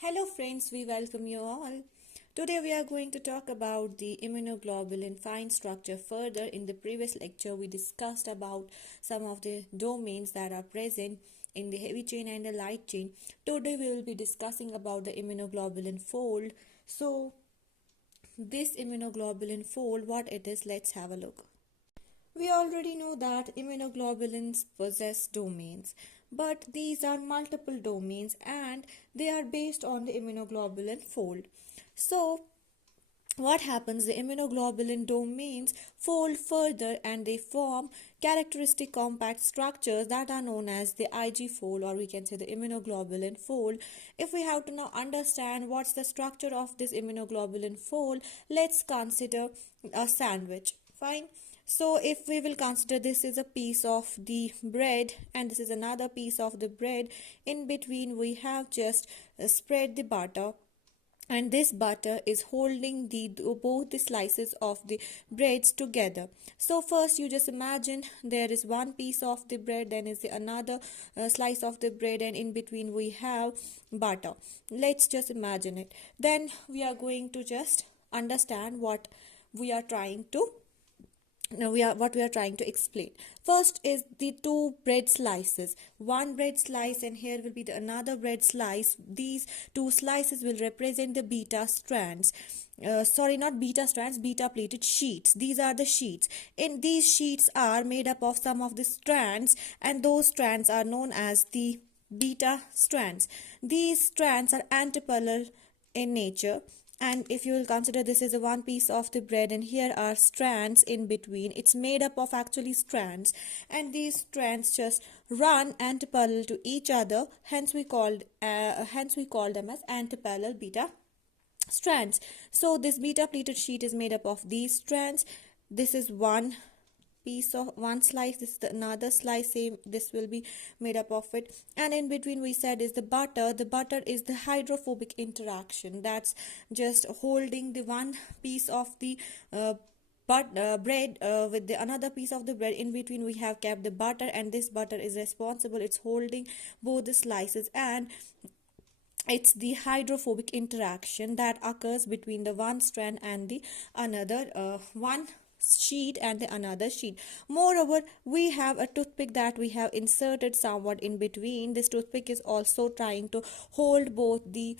Hello friends, we welcome you all. Today we are going to talk about the immunoglobulin fine structure further. In the previous lecture we discussed about some of the domains that are present in the heavy chain and the light chain. Today we will be discussing about the immunoglobulin fold. So this immunoglobulin fold, what it is, let's have a look. We already know that immunoglobulins possess domains, but these are multiple domains and they are based on the immunoglobulin fold. So, what happens? The immunoglobulin domains fold further and they form characteristic compact structures that are known as the IG fold, or we can say the immunoglobulin fold. If we have to now understand what's the structure of this immunoglobulin fold, let's consider a sandwich. Fine. So if we will consider this is a piece of the bread and this is another piece of the bread, in between we have just spread the butter, and this butter is holding both the slices of the breads together. So first you just imagine there is one piece of the bread, then is the another slice of the bread, and in between we have butter. Let's just imagine it. Then we are going to just understand what we are trying to what we are trying to explain. First is the two bread slices, one bread slice and here will be the another bread slice. These two slices will represent the beta strands, not beta strands, beta plated sheets. These are the sheets. In these sheets are made up of some of the strands, and those strands are known as the beta strands. These strands are antipolar in nature, and if you will consider this is a one piece of the bread and here are strands in between, it's made up of actually strands, and these strands just run antiparallel to each other, hence we call them as antiparallel beta strands. So this beta pleated sheet is made up of these strands. This is one piece of one slice, this is the another slice, same, this will be made up of it, and in between we said is the butter. The butter is the hydrophobic interaction that's just holding the one piece of the bread with the another piece of the bread. In between we have kept the butter, and this butter is responsible, it's holding both the slices, and it's the hydrophobic interaction that occurs between the one strand and the another one sheet and the another sheet. Moreover, we have a toothpick that we have inserted somewhat in between. This toothpick is also trying to hold both the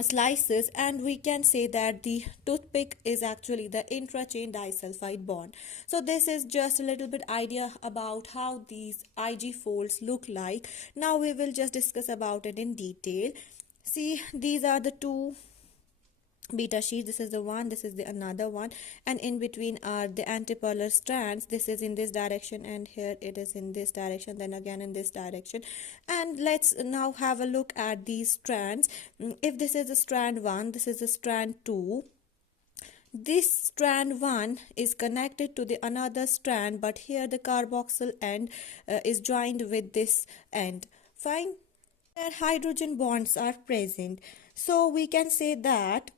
slices, and we can say that the toothpick is actually the intrachain disulfide bond. So this is just a little bit idea about how these IG folds look like. Now we will just discuss about it in detail. See, these are the two beta sheets, this is the one, this is the another one, and in between are the antipolar strands. This is in this direction and here it is in this direction, then again in this direction. And let's now have a look at these strands. If this is the strand 1, this is the strand 2, this strand 1 is connected to the another strand, but here the carboxyl end is joined with this end. Fine. Where hydrogen bonds are present, so we can say that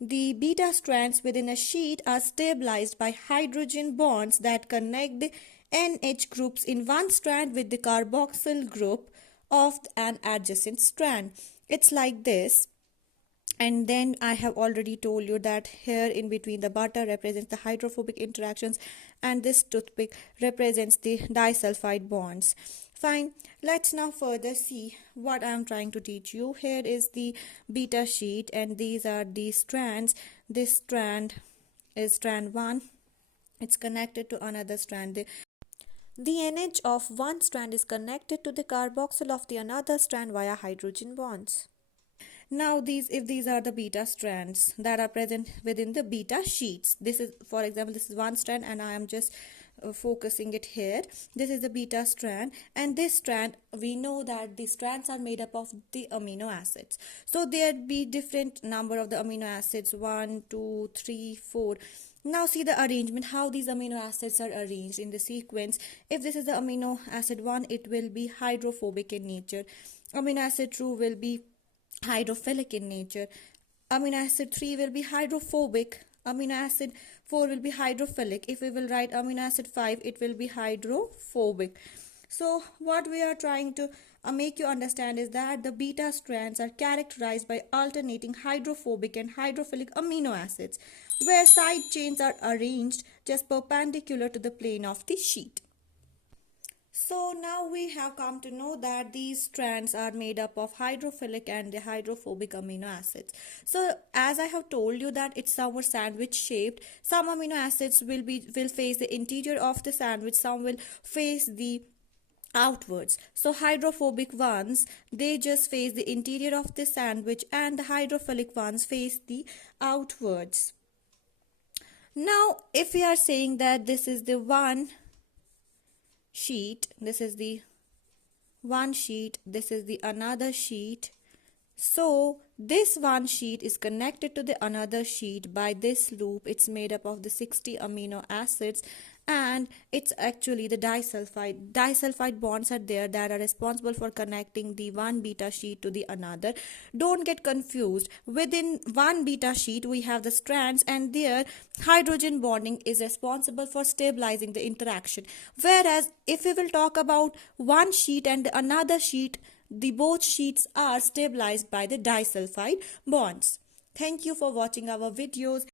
the beta strands within a sheet are stabilized by hydrogen bonds that connect the NH groups in one strand with the carboxyl group of an adjacent strand. It's like this. And then I have already told you that here in between the butter represents the hydrophobic interactions and this toothpick represents the disulfide bonds. Fine, let's now further see what I am trying to teach you. Here is the beta sheet and these are the strands. This strand is strand 1. It's connected to another strand. The NH of one strand is connected to the carboxyl of the another strand via hydrogen bonds. Now if these are the beta strands that are present within the beta sheets, this is, for example, this is one strand and I am just focusing it here. This is the beta strand, and this strand, we know that the strands are made up of the amino acids. So there be different number of the amino acids, 1, 2, 3, 4. Now see the arrangement, how these amino acids are arranged in the sequence. If this is the amino acid 1, it will be hydrophobic in nature. Amino acid 2 will be hydrophilic in nature. Amino acid 3 will be hydrophobic. Amino acid 4 will be hydrophilic. If we will write amino acid 5, it will be hydrophobic. So what we are trying to make you understand is that the beta strands are characterized by alternating hydrophobic and hydrophilic amino acids, where side chains are arranged just perpendicular to the plane of the sheet. So now we have come to know that these strands are made up of hydrophilic and the hydrophobic amino acids. So as I have told you that it's somewhat sandwich shaped, some amino acids will face the interior of the sandwich, some will face the outwards. So hydrophobic ones, they just face the interior of the sandwich, and the hydrophilic ones face the outwards. Now if we are saying that this is the one sheet, this is the one sheet, this is the another sheet. So this one sheet is connected to the another sheet by this loop. It's made up of the 60 amino acids, and it's actually the disulfide bonds are there that are responsible for connecting the one beta sheet to the another. Don't get confused. Within one beta sheet we have the strands, and their hydrogen bonding is responsible for stabilizing the interaction, whereas if we will talk about one sheet and another sheet, the both sheets are stabilized by the disulfide bonds. Thank you for watching our videos.